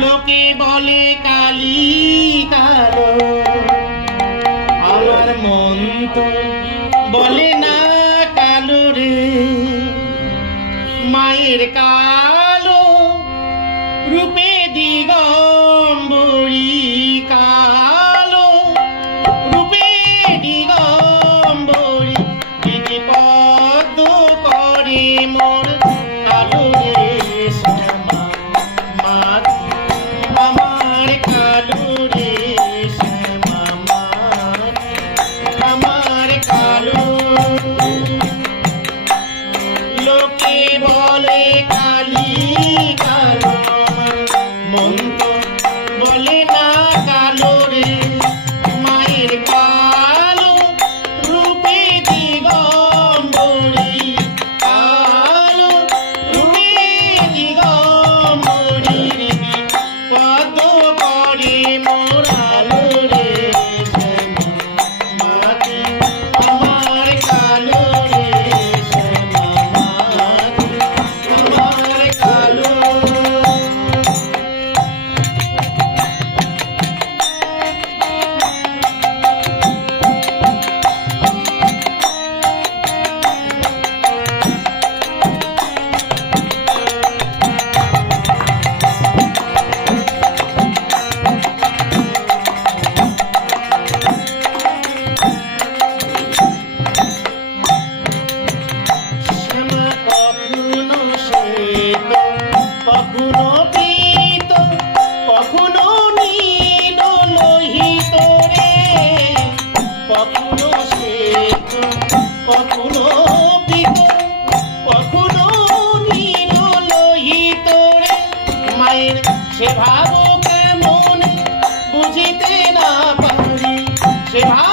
লোকে বলে কালী কালো, আমার মন তো বলে না কালো রে। মায়ের কালো রূপে দিগম্বরী, কালো রূপে দিগম্বরী, দিদি পদ্ম করে মোর কালো রে শ্যামা মা, আমার কালো রে শ্যামা মা, আমার কালো। লোকে বলে কালী কালো, মন তো বলে না কালো রে। মায়ের কালো রূপে দিগম্বরী, কালো রূপে দিগম্বরী, কত করে মোর আলো রে শ্যামা মাটি, আমার কালো রে শ্যামা মাটি, আমার কালো। শ্যামা কখনো শ্বেত, কখনো পীত, কখনো নীল লোহিত রে। কখনো শ্বেত, কখনো পীত, কখনো নীল লোহিত রে। মায়ের সে ভাব কেমন বুঝিতে না পারি, সে ভাব